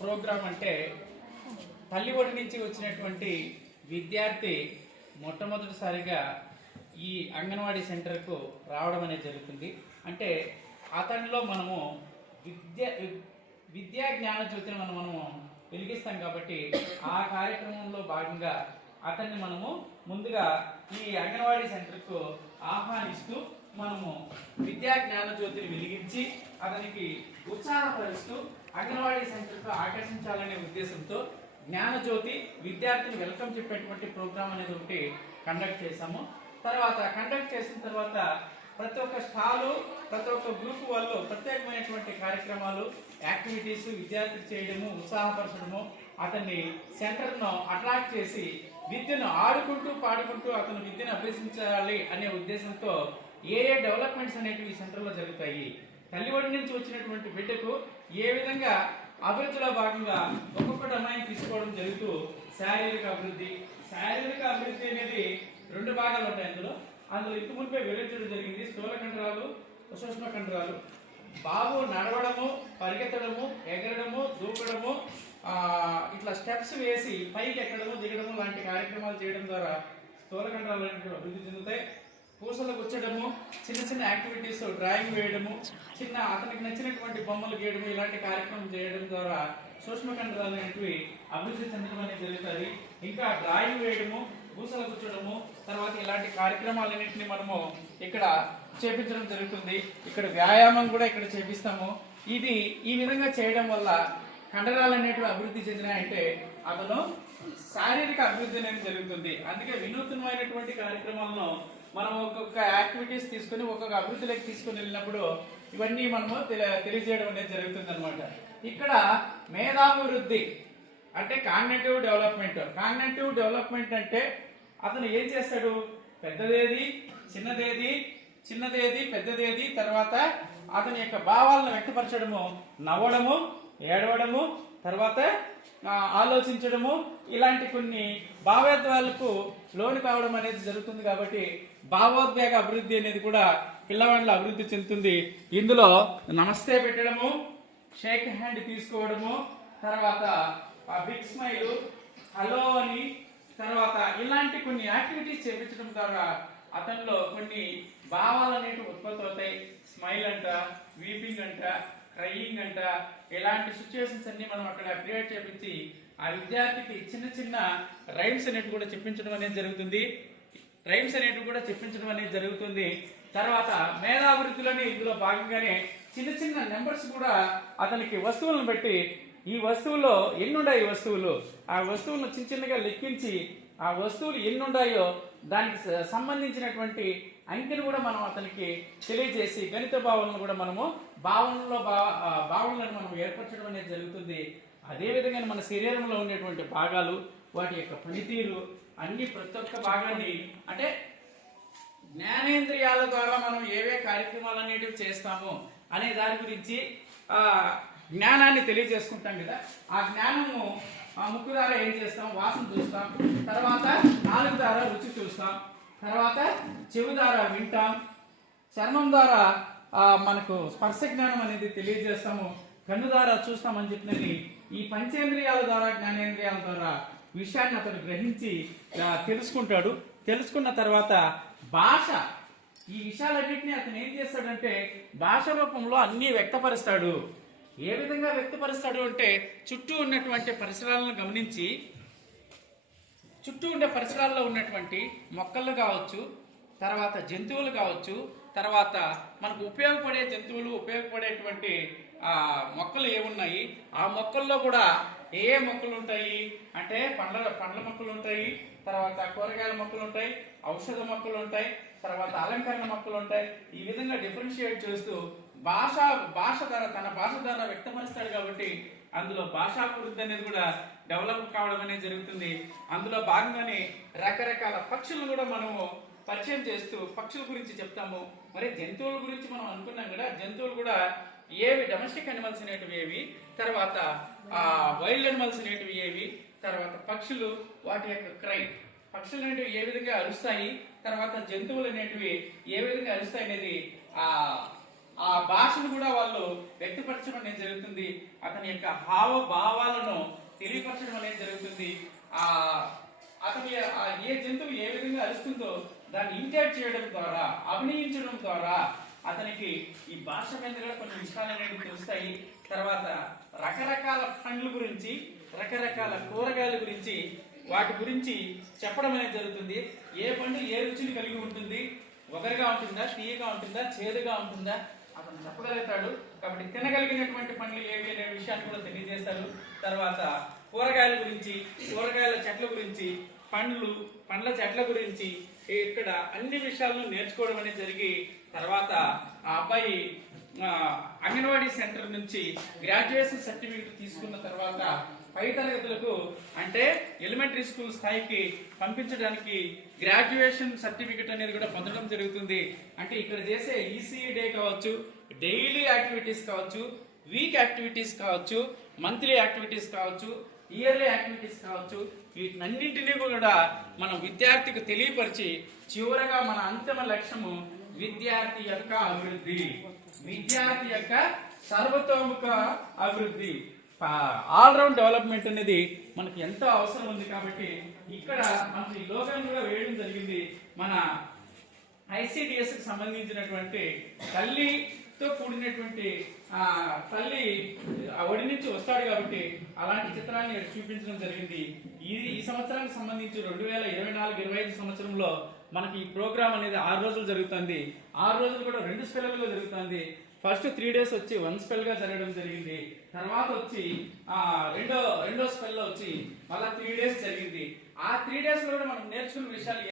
Programme అంటే తల్లి ఒడి నుంచి వచ్చినటువంటి విద్యార్థి మొట్టమొదటిసారిగా ఈ అంగన్వాడీ సెంటర్కు రావడం అనేది జరుగుతుంది. అంటే అతనిలో మనము విద్యా జ్ఞాన జ్యోతిని మనము వెలిగిస్తాం కాబట్టి ఆ కార్యక్రమంలో భాగంగా అతన్ని మనము ముందుగా ఈ అంగన్వాడీ సెంటర్కు ఆహ్వానిస్తూ మనము విద్యా జ్ఞాన జ్యోతిని వెలిగించి అతనికి ఉత్సాహపరుస్తూ అంగన్వాడీ సెంటర్కు ఆకర్షించాలనే ఉద్దేశంతో జ్ఞానజ్యోతి విద్యార్థిని వెల్కమ్ చెప్పేటువంటి ప్రోగ్రామ్ అనేది ఒకటి కండక్ట్ చేశాము. కండక్ట్ చేసిన తర్వాత ప్రతి ఒక్క స్టాలు ప్రతి ఒక్క గ్రూప్ వాళ్ళు ప్రత్యేకమైనటువంటి కార్యక్రమాలు యాక్టివిటీస్ విద్యార్థికి చేయడము ఉత్సాహపరచడము అతన్ని సెంటర్ను అట్రాక్ట్ చేసి విద్యను ఆడుకుంటూ పాడుకుంటూ అతను విద్యను అభ్యసించాలి అనే ఉద్దేశంతో ఏ డెవలప్మెంట్స్ అనేటివి ఈ సెంటర్లో జరుగుతాయి, తల్లి ఒడి నుంచి వచ్చినటువంటి బిడ్డకు ఏ విధంగా అభివృద్ధిలో భాగంగా ఒక్కొక్క డొమైన్ తీసుకోవడం జరుగుతూ శారీరక అభివృద్ధి అనేది రెండు భాగాలు ఉంటాయి. అందులో ఇంత మునిపే వివరించడం జరిగింది. స్థూల కండరాలు సూక్ష్మ కండరాలు. బాబు నడవడము పరిగెత్తడము ఎగరడము దూకడము ఇట్లా స్టెప్స్ వేసి పైకి ఎక్కడము దిగడము లాంటి కార్యక్రమాలు చేయడం ద్వారా స్థూల కండరాలు అభివృద్ధి చెందుతాయి. పూసలు గుచ్చడము చిన్న చిన్న యాక్టివిటీస్ డ్రాయింగ్ వేయడము అతనికి నచ్చినటువంటి బొమ్మలు గీయడము ఇలాంటి కార్యక్రమం చేయడం ద్వారా సూక్ష్మ కండరాలు అనేటివి అభివృద్ధి చెందడం అనేది జరుగుతుంది. ఇంకా డ్రాయింగ్ వేయడము పూసలు గుచ్చడము తర్వాత ఇలాంటి కార్యక్రమాలన్నింటినీ మనము ఇక్కడ చేపించడం జరుగుతుంది. ఇక్కడ వ్యాయామం కూడా ఇక్కడ చేపిస్తాము. ఈ విధంగా చేయడం వల్ల కండరాలు అనేటివి అభివృద్ధి చెందినాయంటే అతను శారీరక అభివృద్ధి అనేది జరుగుతుంది. అందుకే వినూత్నమైనటువంటి కార్యక్రమాలను మనం ఒక్కొక్క యాక్టివిటీస్ తీసుకుని ఒక్కొక్క అభివృద్ధిలోకి తీసుకుని వెళ్ళినప్పుడు ఇవన్నీ మనము తెలియజేయడం అనేది జరుగుతుంది అనమాట. ఇక్కడ మేధాభివృద్ధి అంటే కాగ్నిటివ్ డెవలప్మెంట్ అంటే అతను ఏం చేస్తాడు, పెద్దదేది చిన్నదేది పెద్దదేది తర్వాత అతని యొక్క భావాలను వ్యక్తపరచడము, నవ్వడము ఏడవడము తర్వాత ఆలోచించడము ఇలాంటి కొన్ని భావోద్వేగాలకు లోను కావడం అనేది జరుగుతుంది. కాబట్టి భావోద్వేగ అభివృద్ధి అనేది కూడా పిల్లవాళ్ళ అభివృద్ధి చెందుతుంది. ఇందులో నమస్తే పెట్టడము షేక్ హ్యాండ్ తీసుకోవడము తర్వాత బిగ్ స్మైల్ హలో అని తర్వాత ఇలాంటి కొన్ని యాక్టివిటీస్ చేయించడం ద్వారా అతనిలో కొన్ని భావాలు అనేవి ఉత్పత్తి అవుతాయి. స్మైల్ అంట వీపింగ్ అంట క్రయింగ్ అంట ఇలాంటి సిచ్యువేషన్స్ అన్ని మనం అక్కడ క్రియేట్ చేపించి ఆ విద్యార్థికి చిన్న చిన్న రైమ్స్ అనేవి కూడా చెప్పించడం అనేది జరుగుతుంది. తర్వాత మేధాభివృద్ధిలోని ఇందులో భాగంగానే చిన్న చిన్న నెంబర్స్ కూడా అతనికి వస్తువులను బట్టి ఈ వస్తువులో ఎన్నున్నాయి ఆ వస్తువులను చిన్న చిన్నగా లెక్కించి ఆ వస్తువులు ఎన్నున్నాయో దానికి సంబంధించినటువంటి అంకెను కూడా మనం అతనికి తెలియజేసి గణిత భావనలు కూడా మనము భావనలను మనం ఏర్పరచడం అనేది జరుగుతుంది. అదేవిధంగా మన శరీరంలో ఉండేటువంటి భాగాలు వాటి యొక్క పనితీరు అన్ని ప్రతి ఒక్క భాగాన్ని అంటే జ్ఞానేంద్రియాల ద్వారా మనం ఏవే కార్యక్రమాలు అనేటివి చేస్తాము అనే దాని గురించి జ్ఞానాన్ని తెలియజేసుకుంటాం కదా. ఆ జ్ఞానము ముక్కు ద్వారా ఏం చేస్తాం, వాసన చూస్తాం, తర్వాత నాలుగు ద్వారా రుచి చూస్తాం, తర్వాత చెవి ద్వారా వింటాం, చర్మం ద్వారా మనకు స్పర్శ జ్ఞానం అనేది తెలియజేస్తాము, కన్ను ద్వారా చూస్తామని చెప్పినది ఈ పంచేంద్రియాల ద్వారా జ్ఞానేంద్రియాల ద్వారా విషయాన్ని అతను గ్రహించి తెలుసుకుంటాడు. తెలుసుకున్న తర్వాత భాష ఈ విషయాలన్నింటినీ అతను ఏం చేస్తాడంటే భాష రూపంలో అన్నీ వ్యక్తపరుస్తాడు. ఏ విధంగా వ్యక్తపరుస్తాడు అంటే చుట్టూ ఉన్నటువంటి పరిసరాలను గమనించి చుట్టూ ఉండే పరిసరాల్లో ఉన్నటువంటి మొక్కలు కావచ్చు తర్వాత జంతువులు కావచ్చు తర్వాత మనకు ఉపయోగపడే జంతువులు ఉపయోగపడేటువంటి మొక్కలు ఏమున్నాయి ఆ మొక్కల్లో కూడా ఏ మొక్కలు ఉంటాయి అంటే పండ్ల మొక్కలు ఉంటాయి, తర్వాత కూరగాయల మొక్కలు ఉంటాయి, ఔషధ మొక్కలు ఉంటాయి, తర్వాత అలంకరణ మొక్కలు ఉంటాయి. ఈ విధంగా డిఫరెన్షియేట్ చేస్తూ భాష ద్వారా తన భాష ద్వారా వ్యక్తపరుస్తాడు. కాబట్టి అందులో భాషాభివృద్ధి అనేది కూడా డెవలప్ కావడం అనేది జరుగుతుంది. అందులో భాగంగానే రకరకాల పక్షులను కూడా మనము పరిచయం చేస్తూ పక్షుల గురించి చెప్తాము. మరి జంతువుల గురించి మనం అనుకున్నాం కదా, జంతువులు కూడా ఏవి డొమెస్టిక్ అనిమల్స్ అనేటివి ఏవి, తర్వాత వైల్డ్ అనిమల్స్ అనేటివి ఏవి, తర్వాత పక్షులు వాటి యొక్క క్రై పక్షులు అనేటివి ఏ విధంగా అరుస్తాయి, తర్వాత జంతువులు అనేటివి ఏ విధంగా అరుస్తాయి అనేది ఆ భాషను కూడా వాళ్ళు వ్యక్తపరచడం అనేది జరుగుతుంది. అతని యొక్క హావభావాలను తెలియపరచడం అనేది జరుగుతుంది. అతని ఏ జంతువు ఏ విధంగా అరుస్తుందో దాన్ని ఇమిటేట్ చేయడం ద్వారా, అభినయించడం ద్వారా అతనికి ఈ భాష మీద కూడా కొన్ని విషయాలు అనేవి తెలుస్తాయి. తర్వాత రకరకాల పండ్ల గురించి, రకరకాల కూరగాయల గురించి, వాటి గురించి చెప్పడం అనేది జరుగుతుంది. ఏ పండు ఏ రుచిని కలిగి ఉంటుంది, ఒగరుగా ఉంటుందా, తీయగా ఉంటుందా, చేదుగా ఉంటుందా, అతను చెప్పగలుగుతాడు. కాబట్టి తినగలిగినటువంటి పండ్లు ఏవి అనే విషయాన్ని కూడా తెలియజేస్తారు. తర్వాత కూరగాయల గురించి, కూరగాయల చెట్ల గురించి, పండ్ల చెట్ల గురించి ఇక్కడ అన్ని విషయాలను నేర్చుకోవడం అనేది జరిగి, తర్వాత ఆ అబ్బాయి అంగన్వాడీ సెంటర్ నుంచి గ్రాడ్యుయేషన్ సర్టిఫికెట్ తీసుకున్న తర్వాత పై తరగతులకు అంటే ఎలిమెంటరీ స్కూల్ స్థాయికి పంపించడానికి గ్రాడ్యుయేషన్ సర్టిఫికెట్ అనేది కూడా పొందడం జరుగుతుంది. అంటే ఇక్కడ చేసే ఈసీఈ డే కావచ్చు, డైలీ యాక్టివిటీస్ కావచ్చు, వీక్ యాక్టివిటీస్ కావచ్చు, మంత్లీ యాక్టివిటీస్ కావచ్చు, ఇయర్లీ యాక్టివిటీస్ కావచ్చు, వీటన్నింటినీ కూడా మనం విద్యార్థికి తెలియపరిచి చివరగా మన అంతిమ లక్ష్యము విద్యార్థి యొక్క అభివృద్ధి, విద్యార్థి యొక్క సర్వతోముఖ అభివృద్ధి, ఆల్రౌండ్ డెవలప్మెంట్ అనేది మనకి ఎంతో అవసరం ఉంది. కాబట్టి ఇక్కడ మనకి లోగన్ కూడా వేయడం జరిగింది. మన ICDS కి సంబంధించినటువంటి తల్లితో కూడినటువంటి తల్లి ఒడి నుంచి వస్తాడు కాబట్టి అలాంటి చిత్రాన్ని చూపించడం జరిగింది. ఈ సంవత్సరానికి సంబంధించి 2024-25 సంవత్సరంలో మనకి ఈ ప్రోగ్రామ్ అనేది 6 రోజులు జరుగుతుంది. 6 రోజులు కూడా 2 స్పెల్లుగా జరుగుతుంది. ఫస్ట్ 3 days వచ్చి 1 స్పెల్ గా జరగడం జరిగింది. తర్వాత వచ్చి రెండో స్పెల్ లో వచ్చి మళ్ళీ 3 days జరిగింది. ఆ 3 days లో కూడా మనం నేర్చుకున్న విషయాలు